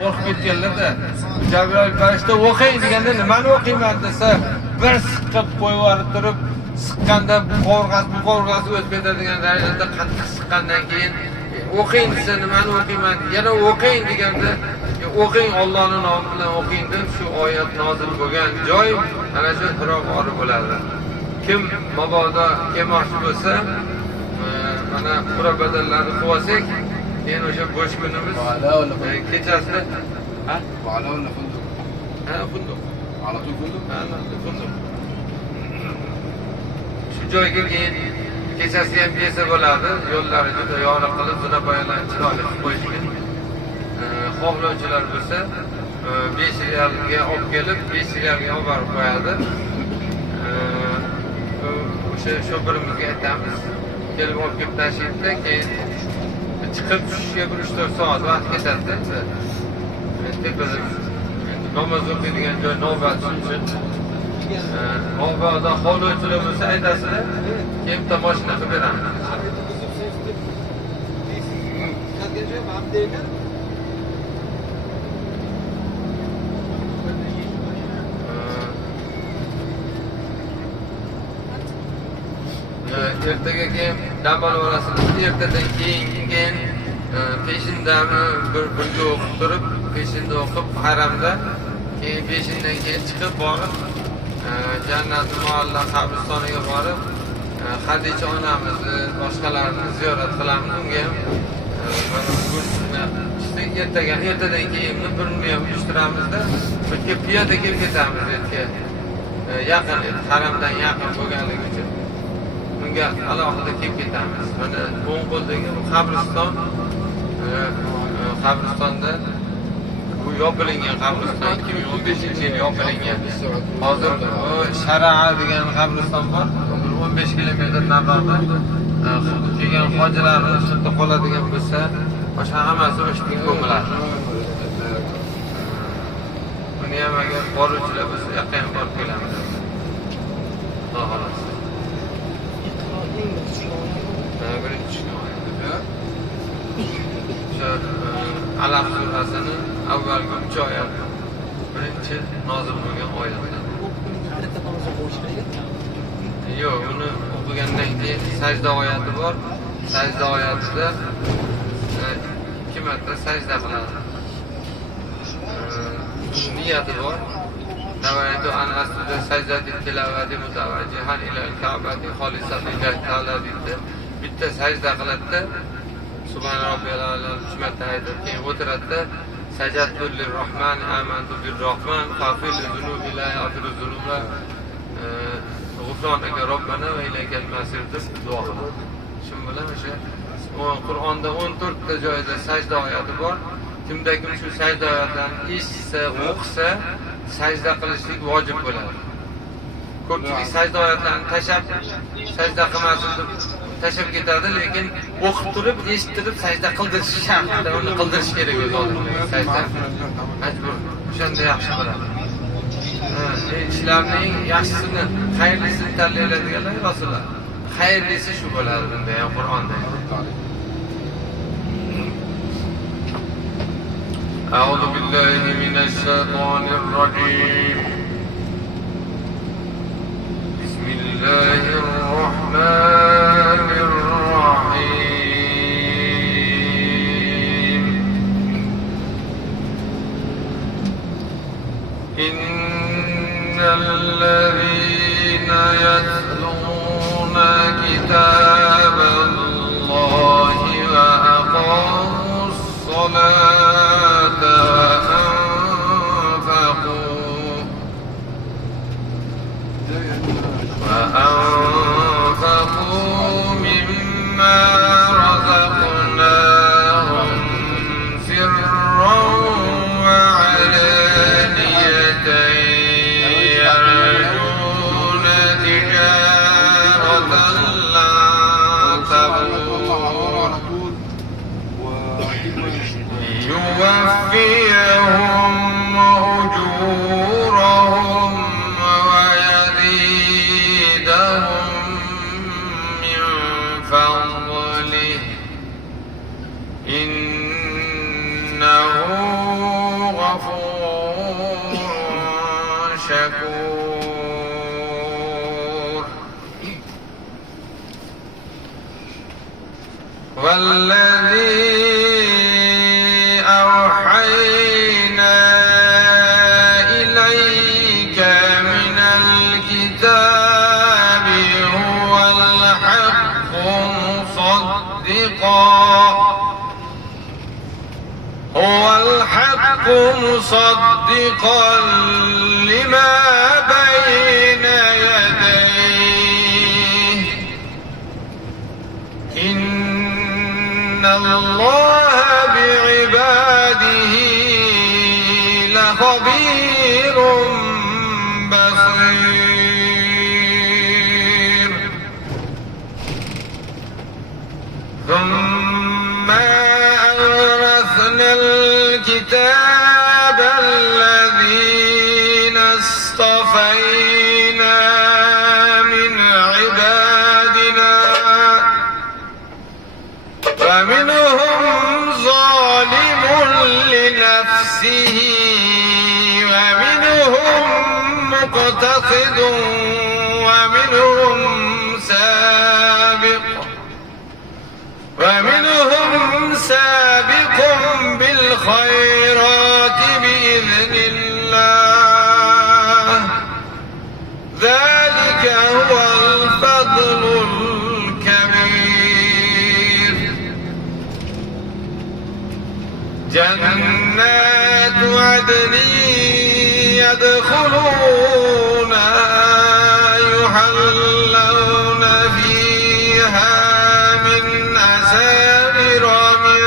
qo'rqib ketganlarda Jabril farishta o'qing deganda nimani o'qiyman desa, bir siqib qo'yib yuborib turib, siqqanda bu qovurg'asi o'tib ketadigan darajada qattiq siqqandan keyin o'qing desa nimani o'qiyman, yana o'qing deganda o'qing Allohning nomi bilan o'qing deb shu oyat nozil bo'lgan joy ana shu Hirobori bo'ladi. Kim mabodo kelmoqchi bo'lsa, mana qura badallarni qilib olsak, keyin o'sha bo'sh kunimiz kechasi shu joyga keyin kechasi ham bersa bo'ladi. Yo'llari juda yorug' qilib, zinapoyalarni chiroyli qilib qo'yishgan. Xohlovchilar bo'lsa 5 realga olib kelib 5 realga olib borib qo'yadi. O'sha shoferimizga aytamiz, kelib olib kelib tashlaydi, keyin chiqib tushishga 3-4 soat vaqt ketadi. Tepada namoz o'qiydigan joy navbat uchun. Mabodo xohlovchilar bo'lsa aytasizlar, keyin mashina qilib beramiz. Ertaga keyin dam olasizlar. Ertadan keyin peshindarni birga o'qib turib, peshinda o'qib haramda, keyin peshindan keyin chiqib borib Jannat Mualla qabristoniga borib Xadicha onamizni, boshqalarni ziyorat qilamiz. Unga mana bugun ertadan keyin birini ham uyushtiramizda, bitta piyoda kelib ketamiz yerga. Yaqin, haramdan yaqin bo'lganligi uchun bunga alohida kelib ketamiz. Mana o'ng qo'ldagi bu qabriston, qabristonda bu yopilingan qabriston 2015-yil yopilingan. Hozir Shara'a degan qabriston bor, 15 kilometr nariroqda. Kelgan hojilarimiz shunda qoladigan bo'lsa, o'sha hammasi o'shga ko'miladi. Buni ham agar boruvchilar bo'lsa, yoqqa ham borib kelamiz. Xudo xolasa. Birinchi Alaq surasini avvalgi 3 oyat birinchi nozil bo'lgan oyatlar. Yo'q, uni o'qigandan keyin sajda oyati bor. Sajda oyatida 2 marta sajda qiladi. Niyati bor. Navaytu an asjuda sajdati tilovati mutavajjihan ila al-Ka'bati xolisatan lillahi ta'ala deydi. Bitta sajda qiladi. Subhan robbiyal a'la 3 marta aytib, keyin o'tiradi. Sajadtu lir-Rahman amantu bir-Rahman fa'fil zunubi la ya'firu zunuba g'ufronaka robbana va ilaykal masir deb duo qiladi. Shu bilan o'sha Qur'onda 14 ta joyda sajda oyati bor. Kimda kim shu sajda oyatlarni eshitsa, o'qisa, sajda qilishlik vojib bo'ladi. Ko'pchilik sajda oyatlarini tashab, sajda qilmasin deb tashab ketadi, lekin o'qib turib, eshittirib sajda qildirish shart. Uni qildirish kerak o'zi oldindan. Sajda majbur. O'shanda yaxshi bo'ladi. Ishlarning yaxshisini, xayrlisini tanlaydiganlar Rasululloh. Xayrlisi shu bo'ladi bunda ham Qur'onda. أعوذ بالله من الشيطان الرجيم بسم الله الرحمن الرحيم إن الذين يتلون كتاب الله وأقاموا الصلاة وأنفقوا مما رزقناهم سرا وعلانية يرجون تجارة لن شكور والذي أوحينا إليك من الكتاب هو الحق مصدقا لما بين يديه إن الله بعباده لخبير بصير ثم أورثنا الكتاب الذين اصطفينا من عبادنا فمنهم ظالم لنفسه ومنهم مقتصد ومنهم سابق بالخيرات بإذن الله ذلك هو الفضل الكبير جنات عدن يدخلونها يحلون فيها من أساور من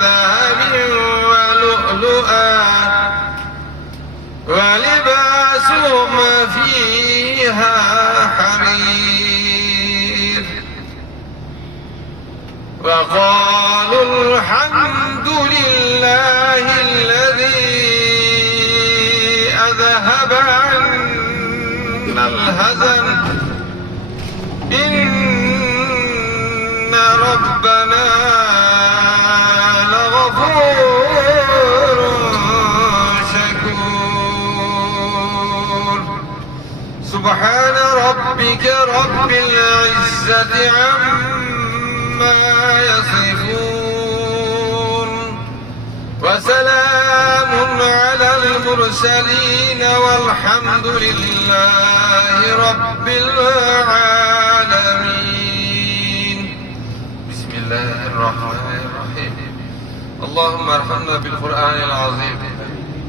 ذهب ولؤلؤا ولباسهم فيها حرير وقالوا الحمد لله الذي أذهب عنا الحزن إن ربنا لغفور شكور سبحان ربك رب العزة عما يصفون وسلام على المرسلين والحمد لله رب العالمين بسم الله الرحمن الرحيم اللهم ارحمنا بالقرآن العظيم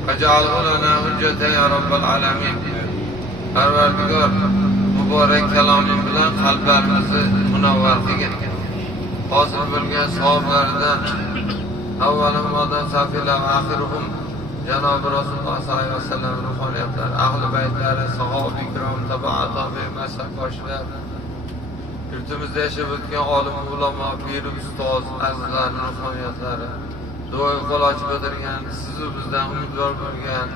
واجعله لنا حجة يا رب العالمين Parvardigor muborak kalomin bilan qalblarimizni munavvar qilgin. Hosil bo'lgan savoblaridan avvalimodan safila va axiruhum Janobi Rasululloh sallallohu alayhi vasallam ruhoniyatlari, ahli baytlari, sahoba ikrom, tabi'at mashakoshlar, yurtimizda yashab o'tgan olim ulamo, pir ustoz, azizlarning ruhoniyatlari, duoga qo'l ochib o'tirgan, sizu bizdan umidvor bo'lgan,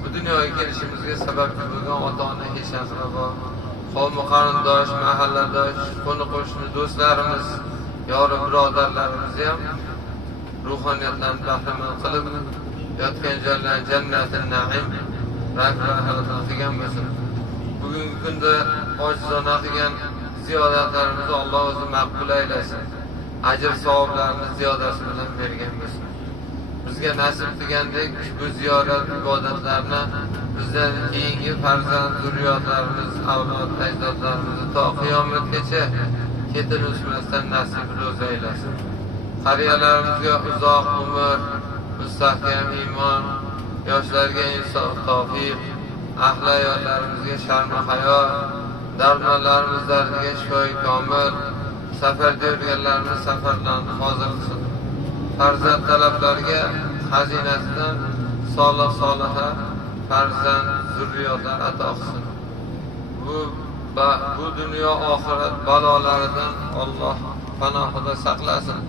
bu dunyoga kelishimizga sababchi bo'lgan ota-ona, hech-aqrabo, qavm qarindosh, mahalladosh, qo'ni-qo'shni, do'stlarimiz, yori birodarlarimizni ham ruhoniyatlarni bahramand qilib, yotgan joylarni jannatin na'im, rahmatlardan qilgan bo'lsin. Bugungi kunda ojizona qilgan ziyodatlarimizni Alloh o'zi maqbul aylasin. Ajr savoblarni ziyodasi bilan bergan bo'lsin. Bizga nasib qilgandek ushbu ziyorat ibodatlarni bizdan keyingi farzand zurriyotlarimiz, avlod ajdodlarimizni to qiyomatgacha ketin o'smasdan nasib ro'za aylasin. Qariyalarimizga uzoq umr, mustahkam iymon, yoshlarga insof, tavfiq, ahli ayollarimizga sharm hayo, darmonlarimiz dardiga shifoy komil, safarda yurganlarimiz safarlarni hozir qilsin. Farzand talablariga xazinasidan solih-soliha farzand zurriyotlar ato qilsin. Bu dunyo oxirat balolaridan Alloh panohida saqlasin.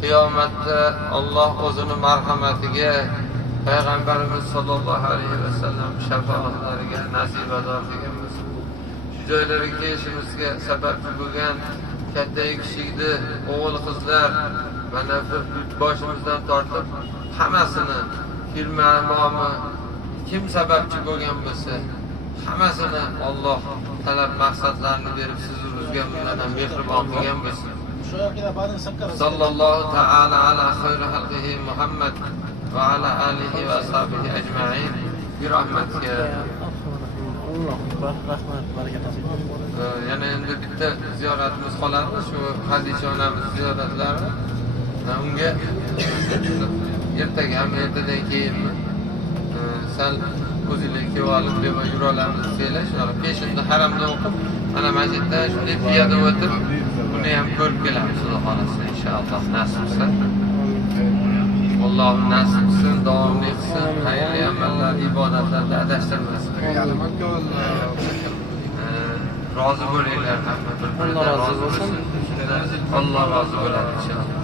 Qiyomatda Alloh o'zini marhamatiga, payg'ambarimiz sollallohu alayhi vasallam shafaatlariga nasibador qilgan bo'lsin. Shu joylarga kelishimizga sababchi bo'lgan katta kichikni, o'g'il-qizlar, mana boshimizdan tortib hammasini firma nomi kim sababchi bo'lgan bo'lsa, hammasini Alloh talab maqsadlarini berib sizga bunlardan mehribon qilgan bo'lsin. Sallallohu ta'ala ala xayri xalqihi Muhammad va ala alihi va ashabihi ajma'in bi rahmatika. Alloh akbar, rahmat, baraka toping. Yana endi bitta ziyoratimiz qoladi, shu Hadicha onamiz ziyoratlari. Unga ertaga ham ertadan keyinmi sal o'zinglar kelib olib yura olamiz deylar. Shunaqa peshinda haramda o'qib, mana masjidda shunday piyoda o'tib, buni ham ko'rib kelamiz Xudo xolasa inshaalloh nasib qilsa. Alloh nasib qilsin, davomli qilsin, xayrli amallar, ibodatlarda adashtirmasin. Rozi bo'linglar hamma bir-biridan rozi bo'lsin. Alloh rozi bo'ladi inshaalloh.